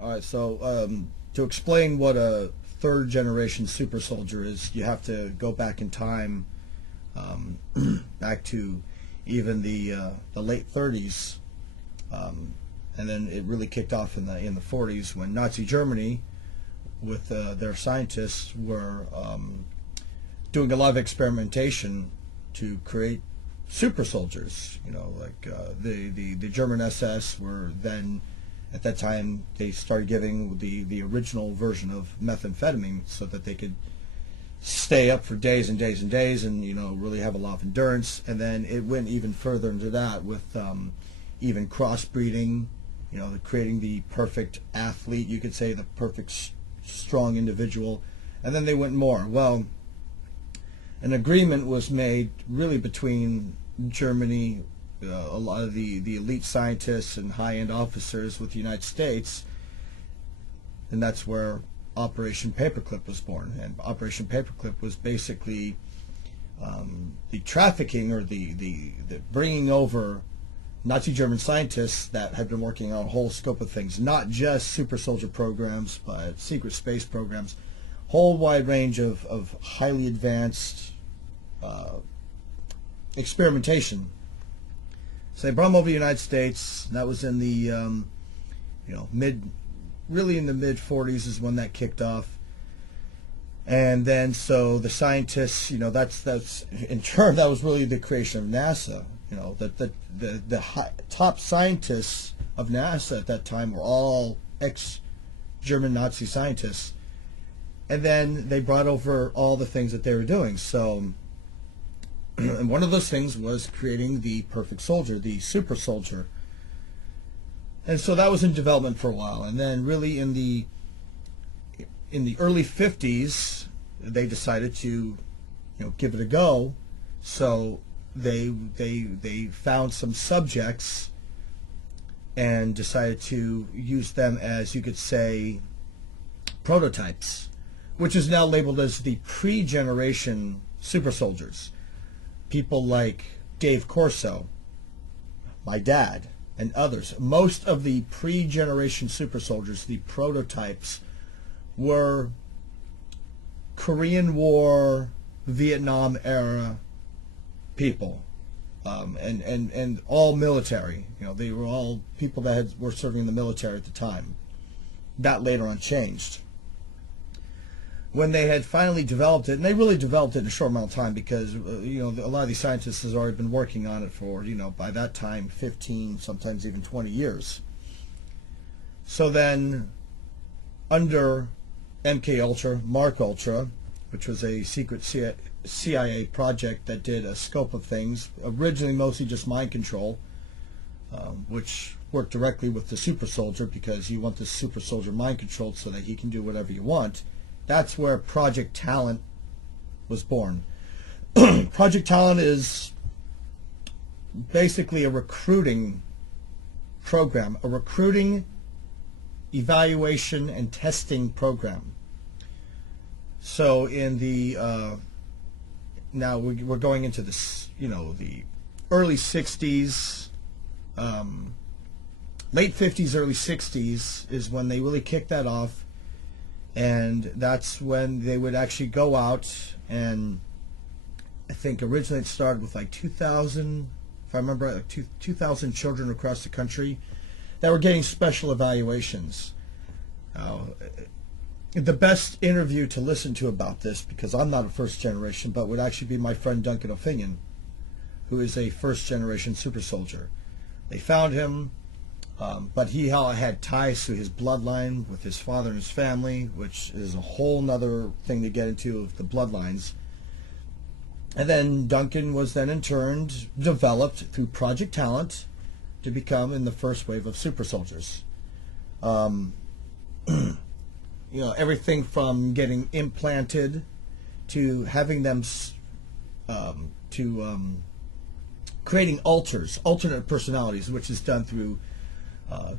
All right, so to explain what a third generation super soldier is, you have to go back in time, um, back to even the late 30s, and then it really kicked off in the 40s when Nazi Germany, with their scientists, were doing a lot of experimentation to create super soldiers. You know, like the German SS were then, at that time, they started giving the original version of methamphetamine so that they could stay up for days and days and days, and really have a lot of endurance. And then it went even further into that with even crossbreeding, creating the perfect athlete, you could say, the perfect strong individual. And then they went more. Well, an agreement was made really between Germany, a lot of the elite scientists and high-end officers, with the United States, and that's where Operation Paperclip was born. And Operation Paperclip was basically the trafficking, or the bringing over Nazi German scientists that had been working on a whole scope of things, not just super soldier programs, but secret space programs, whole wide range of highly advanced experimentation. So they brought them over to the United States. That was in the really in the mid 40s is when that kicked off. And then so the scientists, that's in turn, that was really the creation of NASA. The top scientists of NASA at that time were all ex-German Nazi scientists. And then they brought over all the things that they were doing. So, and one of those things was creating the perfect soldier, the super soldier. And so that was in development for a while. And then really in the early 50s, they decided to give it a go. So they found some subjects and decided to use them as, you could say, prototypes, which is now labeled as the pre-generation super soldiers. People like Dave Corso, my dad, and others. Most of the pre-generation super soldiers, the prototypes, were Korean War, Vietnam era people, and all military. They were all people that were serving in the military at the time. That later on changed. When they had finally developed it, and they really developed it in a short amount of time, because a lot of these scientists has already been working on it for by that time 15, sometimes even 20 years. So then, under MK Ultra, Mark Ultra, which was a secret CIA project that did a scope of things, originally mostly just mind control, which worked directly with the super soldier, because you want the super soldier mind controlled so that he can do whatever you want. That's where Project Talent was born. Project Talent is basically a recruiting program, a recruiting, evaluation, and testing program. So in the now we're going into this, the early 60s, late 50s, early 60s is when they really kicked that off. And that's when they would actually go out, and I think originally it started with like 2,000, if I remember right, like 2,000 children across the country that were getting special evaluations. The best interview to listen to about this, because I'm not a first generation, but would actually be my friend Duncan O'Finion, who is a first generation super soldier. They found him. But he had ties to his bloodline with his father and his family, which is a whole nother thing to get into, of the bloodlines. And then Duncan was then in turn developed through Project Talent to become in the first wave of super soldiers. Everything from getting implanted to having them creating alternate personalities, which is done through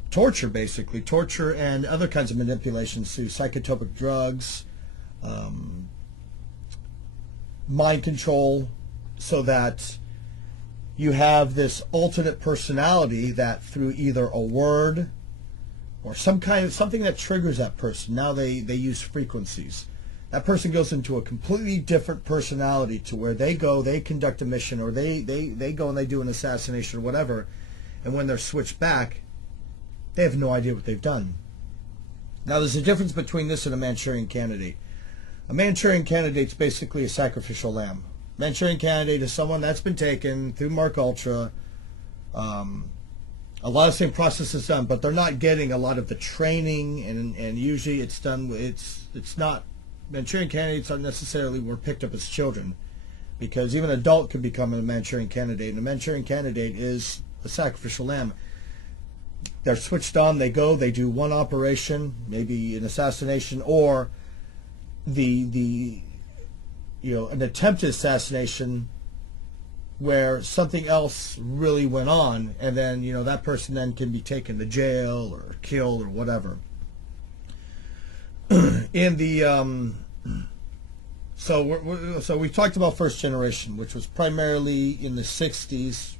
torture, basically. Torture and other kinds of manipulations through psychotropic drugs, mind control, so that you have this alternate personality that through either a word or something that triggers that person. Now they use frequencies. That person goes into a completely different personality to where they conduct a mission, or they go and they do an assassination or whatever, and when they're switched back, they have no idea what they've done. Now there's a difference between this and a Manchurian Candidate. A Manchurian Candidate's basically a sacrificial lamb. Manchurian Candidate is someone that's been taken through Mark Ultra. A lot of the same process is done, but they're not getting a lot of the training, and usually it's done. It's not. Manchurian Candidates aren't necessarily were picked up as children, because even an adult could become a Manchurian Candidate, and a Manchurian Candidate is a sacrificial lamb. They're switched on. They go. They do one operation, maybe an assassination, or an attempted assassination where something else really went on, and then that person then can be taken to jail or killed or whatever. In the so we talked about first generation, which was primarily in the 60s,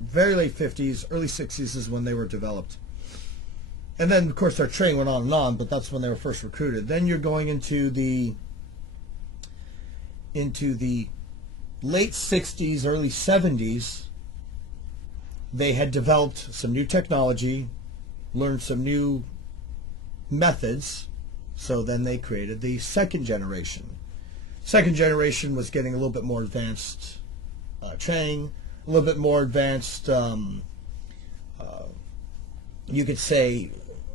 very late 50s, early 60s is when they were developed. And then of course their training went on and on, but that's when they were first recruited. Then you're going into the late 60s, early 70s. They had developed some new technology, learned some new methods, so then they created the second generation. Second generation was getting a little bit more advanced training, a little bit more advanced, you could say,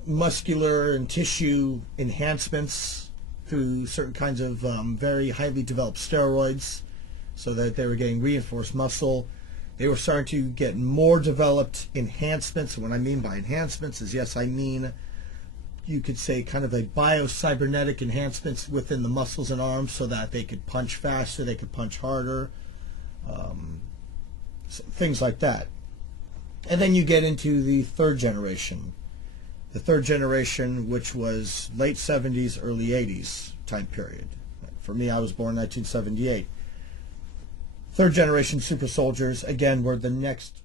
muscular and tissue enhancements through certain kinds of very highly developed steroids, so that they were getting reinforced muscle. They were starting to get more developed enhancements. And what I mean by enhancements is, yes, I mean, you could say kind of a bio-cybernetic enhancements within the muscles and arms, so that they could punch faster, they could punch harder, things like that. And then you get into the third generation. The third generation, which was late 70s, early 80s time period. For me, I was born in 1978. Third generation super soldiers, again, were the next